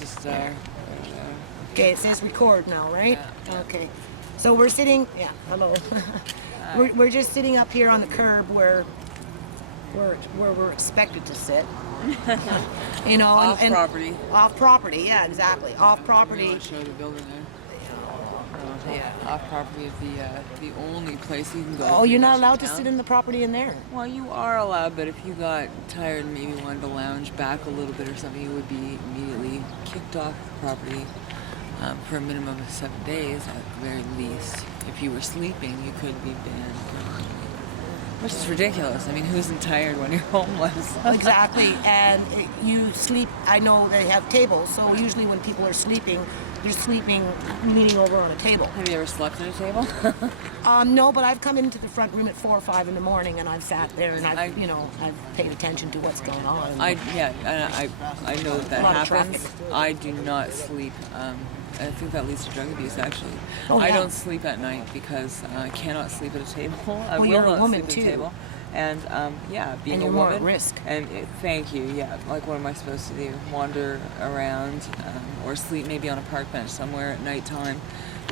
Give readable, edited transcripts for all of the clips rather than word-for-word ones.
Just Okay, it says record now, right? Yeah. Okay. So we're sitting, hello. we're just sitting up here on the curb where we're expected to sit. You know, off property. Off property, yeah, exactly. Off You property. want to show the building there? Yeah, off property is the only place you can go. Oh, you're not much allowed to town. sit in the property in there. Well, you are allowed, but if you got tired and maybe wanted to lounge back a little bit or something, you would be immediately kicked off the property for a minimum of 7 days at the very least. If you were sleeping, you could be banned permanently. Which is ridiculous. I mean, who isn't tired when you're homeless? Exactly, and you sleep. I know they have tables, so usually when people are sleeping, they're sleeping leaning over on a table. Have you ever slept at a table? No, but I've come into the front room at 4 or 5 in the morning, and I've sat there and I've paid attention to what's going on. I know that A lot of happens. traffic. I do not sleep. I think that leads to drug abuse, actually. Oh, I yeah. don't sleep at night because I cannot sleep at a table. I will you're a not woman, sleep too. at a table. And being And a you're woman. more at risk. And thank you. Yeah, like what am I supposed to do? Wander around or sleep maybe on a park bench somewhere at nighttime,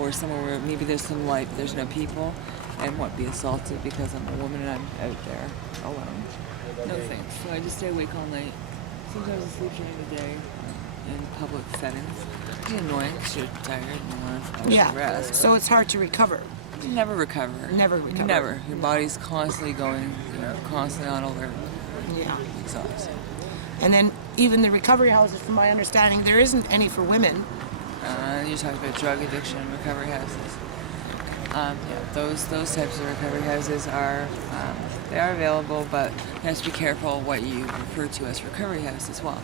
or somewhere where maybe there's some light, but there's no people, and what, be assaulted because I'm a woman and I'm out there alone. No thanks. So I just stay awake all night. Sometimes I sleep during the day in public settings. It's annoying because you're tired and you want to rest. So it's hard to recover. You never recover. Never recover. Never. Your body's constantly going, constantly on alert. Yeah. Exhausted. And then even the recovery houses, from my understanding, there isn't any for women. You're talking about drug addiction recovery houses. Those types of recovery houses are they are available, but you have to be careful what you refer to as recovery house as well.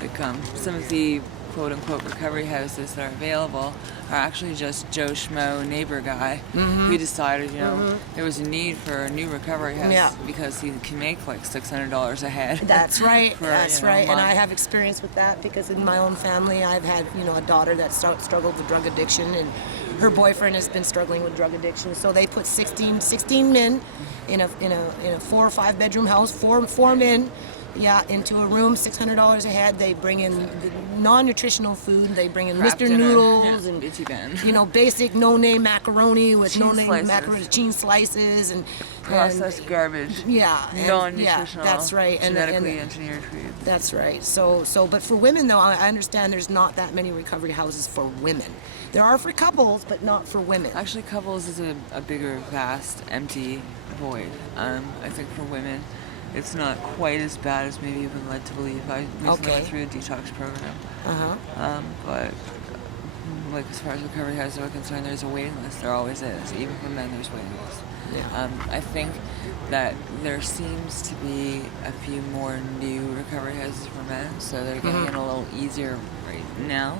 Like some of the quote-unquote recovery houses that are available are actually just Joe Schmo neighbor guy who decided, there was a need for a new recovery house because he can make like $600 a head. That's right. That's right. And month. I have experience with that because in my own family, I've had a daughter that struggled with drug addiction, and her boyfriend has been struggling with drug addiction. So they put 16 men in a 4 or 5 bedroom house, four men. Yeah, into a room, $600 a head. They bring in the non-nutritional food. They bring in Crap Mr. dinner. Noodles Yeah, and bitchy Ben. Basic no-name macaroni with Cheese no-name slices. macaroni, cheese slices, and Processed garbage. Yeah, Non-nutritional. that's right. Genetically engineered food. That's right. So, but for women though, I understand there's not that many recovery houses for women. There are for couples, but not for women. Actually, couples is a bigger, vast, empty void. I think for women, it's not quite as bad as maybe you've been led to believe. I recently went through a detox program. But like as far as recovery houses are concerned, there's a waiting list. There always is. Even for men, there's waiting lists. Yeah. I think that there seems to be a few more new recovery houses for men, so they're getting in a little easier right now.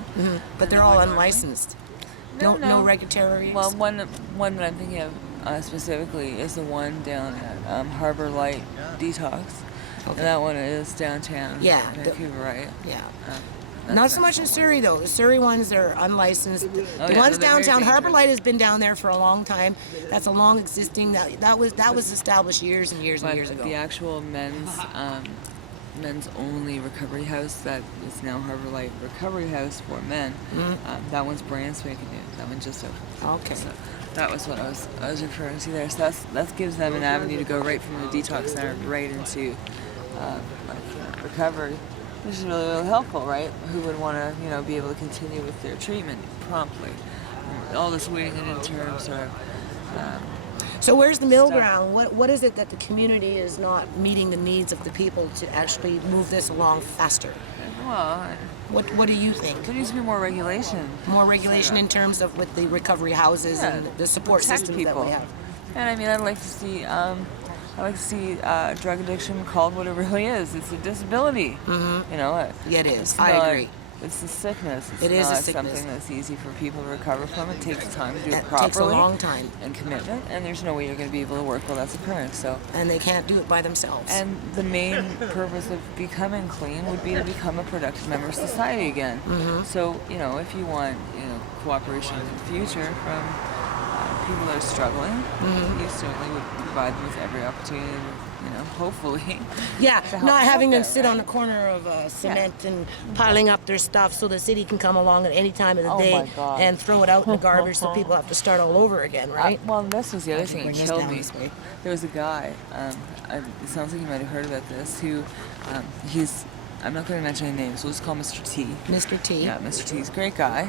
But they're all unlicensed. No. No regulatory. Well, one that I'm thinking of specifically is the one down at Harbor Light Detox. Okay. And that one is downtown Vancouver, right? Yeah. That's Not so much in Surrey though. The Surrey ones, they're unlicensed. The ones they're very downtown, Harbor dangerous. Light has been down there for a long time. That's a long existing. That was established years and years and But years ago. the actual men's only recovery house that is now Harbor Light Recovery House for men. That one's brand spanking new. That one just opened. Okay. So that was what I was referring to there. So that gives them an avenue to go right from the detox center right into recovery, which is really, really helpful, right? Who would want to be able to continue with their treatment promptly? All this waiting in terms of So where's the middle ground? What is it that the community is not meeting the needs of the people to actually move this along faster? well. What do you think? There needs to be more regulation. More regulation in terms of with the recovery houses and the support protect systems people. that we have. And I mean, I'd like to see drug addiction called what it really is. It's a disability. Yeah, it is. It's I not- agree. It's a sickness. It's It is a not sickness. something that's easy for people to recover from. It takes time to do it It properly. takes a long time, And commitment, and there's no way you're going to be able to work while that's occurring. So, and they can't do it by themselves. and the main purpose of becoming clean would be to become a productive member of society again. So, if you want, cooperation in the future from people that are struggling, you certainly would provide them with every opportunity, hopefully. Yeah, to help not having them there, sit right? on the corner of cement and piling up their stuff so the city can come along at any time of the Oh day my God. and throw it out in the garbage so people have to start all over again, right? Well, this was the other thing Bring that this killed down me. this way. There was a guy, it sounds like you might have heard about this, who, I'm not going to mention any names, so let's call Mr. T. Mr. T. Yeah, Mr. T is a great guy.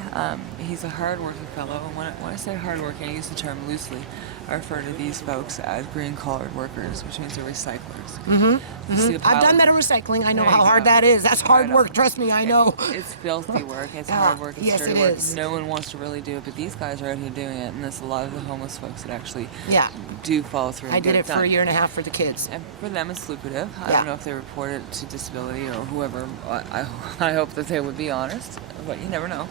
He's a hard-working fellow, and when I say hard-working, I use the term loosely. I refer to these folks as green-collared workers, which means they're recyclers. You see the I've pile- done metal recycling. I know There you how hard go. that is. That's hard Right work. on. Trust me, I know. It's filthy work. It's Yeah, hard work. It's yes, dirty it work. is. No one wants to really do it, but these guys are out here doing it, and there's a lot of the homeless folks that actually Yeah. do follow through. I and did get it for done. a year and a half for the kids. And for them, it's lucrative. I Yeah. don't know if they report it to disability or whoever. I hope that they would be honest, but you never know.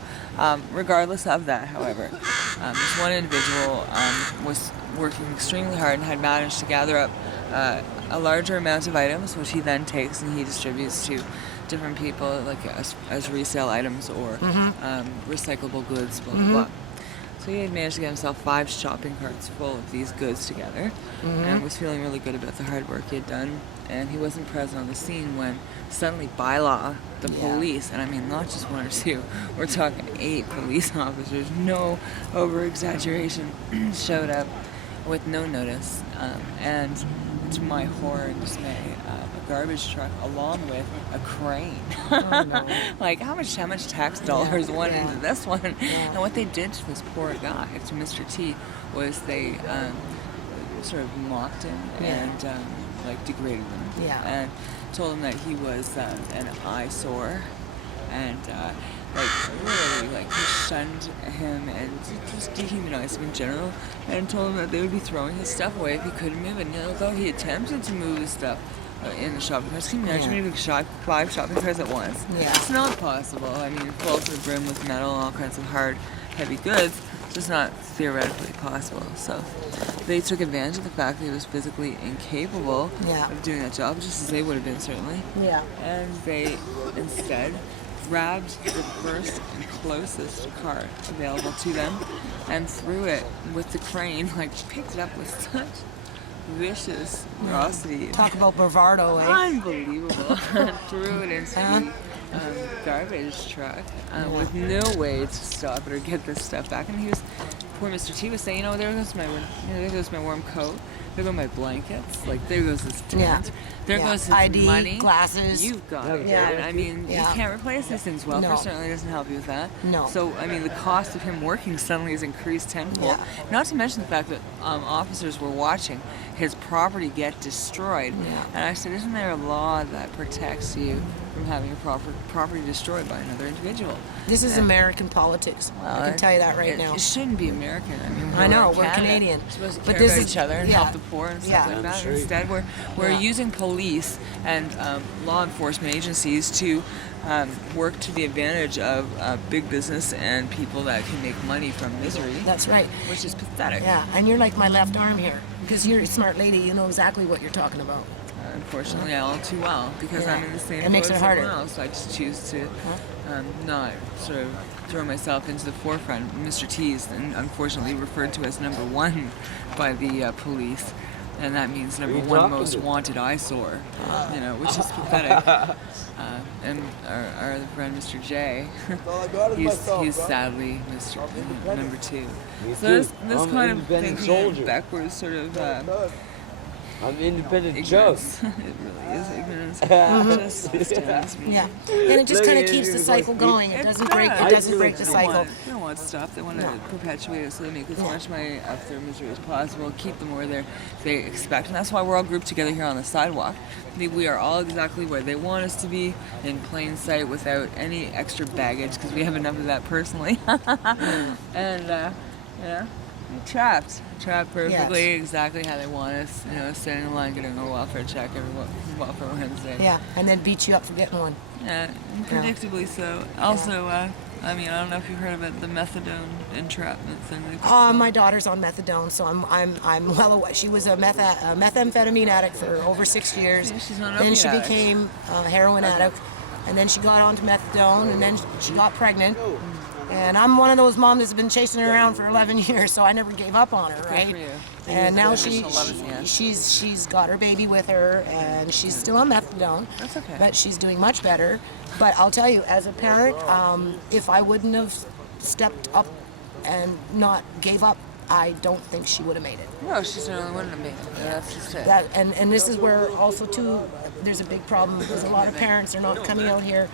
Regardless of that, however, this one individual was working extremely hard and had managed to gather up a larger amount of items, which he then takes and he distributes to different people, like as resale items or recyclable goods, blah, blah, blah. So he had managed to get himself 5 shopping carts full of these goods together and was feeling really good about the hard work he had done. And he wasn't present on the scene when suddenly, by law, the police, and I mean not just 1 or 2, we're talking 8 police officers, no over-exaggeration, showed up with no notice. And to my horror and dismay, a garbage truck along with a crane. Oh, no. Like how much tax dollars went yeah. into this one? Yeah. And what they did to this poor guy, to Mr. T, was they sort of mocked him and like degraded him. Yeah. And told him that he was an eyesore and literally he shunned him and just dehumanized him in general and told him that they would be throwing his stuff away if he couldn't move it. And although he attempted to move his stuff in the shopping carts, can you imagine moving 5 shopping carts at once? Yeah. It's not possible. I mean, full to the brim with metal and all kinds of hard, heavy goods. It's just not theoretically possible. So they took advantage of the fact that he was physically incapable of doing that job, just as they would have been certainly. Yeah. And they instead grabbed the first and closest cart available to them and threw it with the crane, picked it up with such vicious ferocity. Talk about bravado, eh? Unbelievable. Threw it into the garbage truck with no way to stop it or get this stuff back. And poor Mr. T was saying, there goes my warm coat. There go my blankets. There goes this tent. There goes his ID, money. glasses. You've got it. Yeah. And, I mean, you Yeah. can't replace these things. Welfare No. certainly doesn't help you with that. No. So, I mean, the cost of him working suddenly is increased tenfold. Yeah. Not to mention the fact that officers were watching his property get destroyed. Yeah. And I said, isn't there a law that protects you from having your property destroyed by another individual? This is American politics. I can tell you that right now. It shouldn't be American. I mean, I know, in we're Canada. Canadian. We're supposed to But care this about is- each other and yeah. help the poor and stuff Yeah. like that. Straight. Instead, we're using police and law enforcement agencies to work to the advantage of big business and people that can make money from misery. That's right. Which is pathetic. Yeah, and you're like my left arm here. Because you're a smart lady, you know exactly what you're talking about. Unfortunately, all too well, because Yeah. I'm in the same It makes boat it as harder. everyone else. I just choose to not sort of throw myself into the forefront. Mr. T is unfortunately referred to as number 1 by the police, and that means number 1 most wanted eyesore, which is pathetic. And our other friend, Mr. J, he's sadly number 2. So this I'm an kind of independent thinking soldier. backwards sort of I'm independent Joe. ignorance. It really is ignorance. Just astounds me. Yeah, and it just Look kind of at keeps you, the it's cycle like- going. It It doesn't break. does. It doesn't break the They cycle. They don't want to stop. They want to perpetuate it so they make as much money of their misery as possible, keep them where they expect. And that's why we're all grouped together here on the sidewalk. We are all exactly where they want us to be, in plain sight, without any extra baggage, because we have enough of that personally. And, trapped perfectly, exactly how they want us. Standing in line, getting a welfare check every Welfare Wednesday. Yeah, and then beat you up for getting one. Yeah, predictably so. Also, I don't know if you've heard about the methadone entrapment thing. My daughter's on methadone, so I'm well aware. She was a methamphetamine addict for over 6 years. Yeah, she's not an Then opiate she addict. became a heroin addict, and then she got onto methadone, and then she got pregnant, And I'm one of those moms that's been chasing her around for 11 years, so I never gave up on her, right? for you. And now Unconditional love is the end. she's got her baby with her, and she's still on methadone. That's okay. But she's doing much better. But I'll tell you, as a parent, if I wouldn't have stepped up and not gave up, I don't think she would have made it. No, she certainly wouldn't have made it. That's just it. That and this is where also too there's a big problem because a lot of parents are not coming out here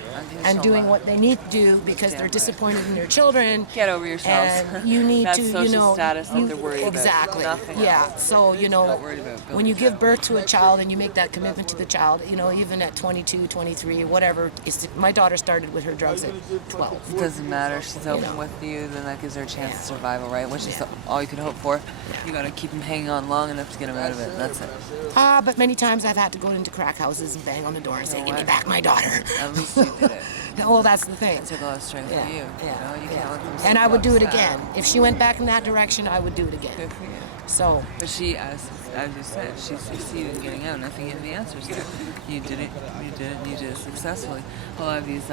and doing what they need to do because they're disappointed in their children. Get over yourselves. And you need That's to, social you know, status that they're worried about. exactly. Nothing Yeah. else. So you know, Not worried about when you give birth to a child and you make that commitment to the child, you know, even at 22, 23, whatever. My daughter started with her drugs at 12. It doesn't matter. She's open know. with you, then that gives her a chance of survival, right? Which is all you can hope for. You got to keep them hanging on long enough to get them out of it. That's it. But many times I've had to go into crack houses and bang on the door and say, "Give me back my daughter." At least you did it. Well, that's the thing. It took a lot of strength Yeah, for you. yeah, You know, you yeah. can't let them And I would do it stop. again. If she went back in that direction, I would do it Good again. for you. So, But she, as I just said, she succeeded in getting out, and I think you have the answers there. You did it, and you did it successfully. A lot of these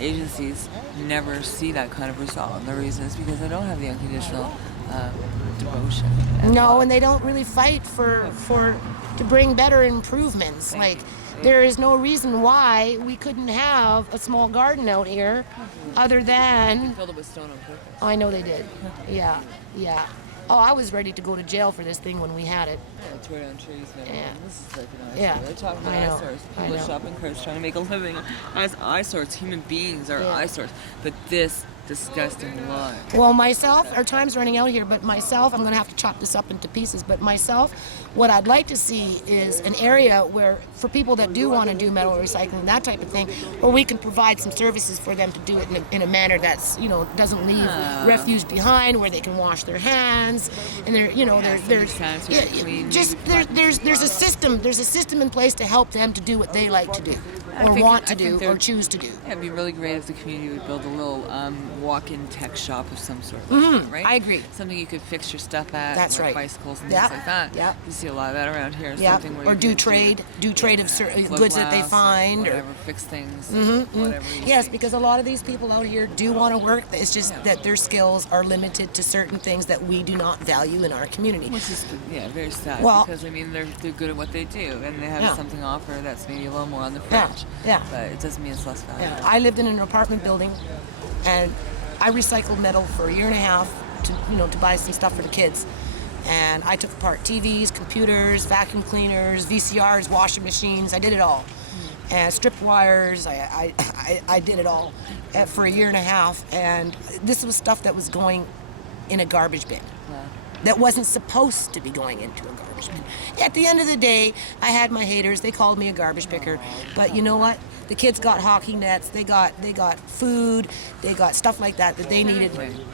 agencies never see that kind of result, and the reason is because they don't have the unconditional devotion. no, and they don't really fight to bring better improvements. Like, there is no reason why we couldn't have a small garden out here other than, Filled it with stone on purpose. oh, I know they did. Yeah, yeah. Oh, I was ready to go to jail for this thing when we had it. Yeah, tear down trees. Man. Yeah. This is like an eyesore. Yeah. They're talking about I know. eyesores. I People know. shopping carts trying to make a living as eyesores. Human beings are Yeah. eyesores. But this disgusting lie. Well, myself, our time's running out here, but myself, I'm going to have to chop this up into pieces, but myself, what I'd like to see is an area where, for people that do want to do metal recycling, that type of thing, where we can provide some services for them to do it in a manner that's, you know, doesn't leave refuse behind, where they can wash their hands, and there, you know, there's sanitary, clean, just there's a system in place to help them to do what they like to do, I or think- want I to think do, they're- or choose to do. Yeah, it'd be really great if the community would build a little walk-in tech shop of some sort, right? I agree. Something you could fix your stuff at, That's like right. bicycles and Yeah, things like that. yeah. You see a lot of that around here. Yeah, Something where or you do could trade of certain float goods that they glass or find, or whatever, fix things, whatever. You yes, see. because a lot of these people out here do want to work. It's just that their skills are limited to certain things that we do not value in our community. Which is very sad Well- because I mean they're good at what they do and they have Yeah. something to offer that's maybe a little more on the Yeah, fringe. yeah. But it doesn't mean it's less valuable. Yeah, I lived in an apartment building, and I recycled metal for a year and a half to buy some stuff for the kids. And I took apart TVs, computers, vacuum cleaners, VCRs, washing machines. I did it all, and stripped wires. I did it all for a year and a half. And this was stuff that was going in a garbage bin. That wasn't supposed to be going into a garbage bin. At the end of the day, I had my haters. They called me a garbage picker. But you know what? The kids got hockey nets. They got food. They got stuff like that they needed.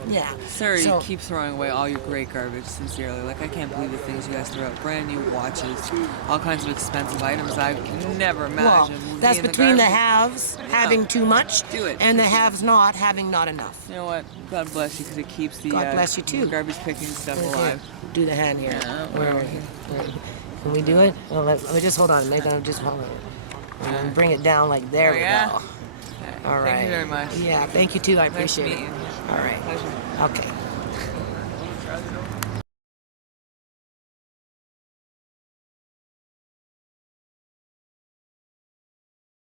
Yeah. Sir, So- you keep throwing away all your great garbage, sincerely. Like, I can't believe the things you guys throw out. Brand new watches, all kinds of expensive items I can never Well, imagine. that's being in between the garbage. haves having too much Do it. and the haves not having not enough. You know what? God bless you because it keeps the God bless you, too. garbage picking stuff Okay, alive. do the hand here. Yeah, Where are you? Can we do it? Well, let me just hold on. Maybe I'll just hold it. And bring it down like there. Oh, We yeah? go. Okay. All right. Thank you very much. Yeah, thank you too. I Nice to appreciate meet it. you. All right. Pleasure. Okay.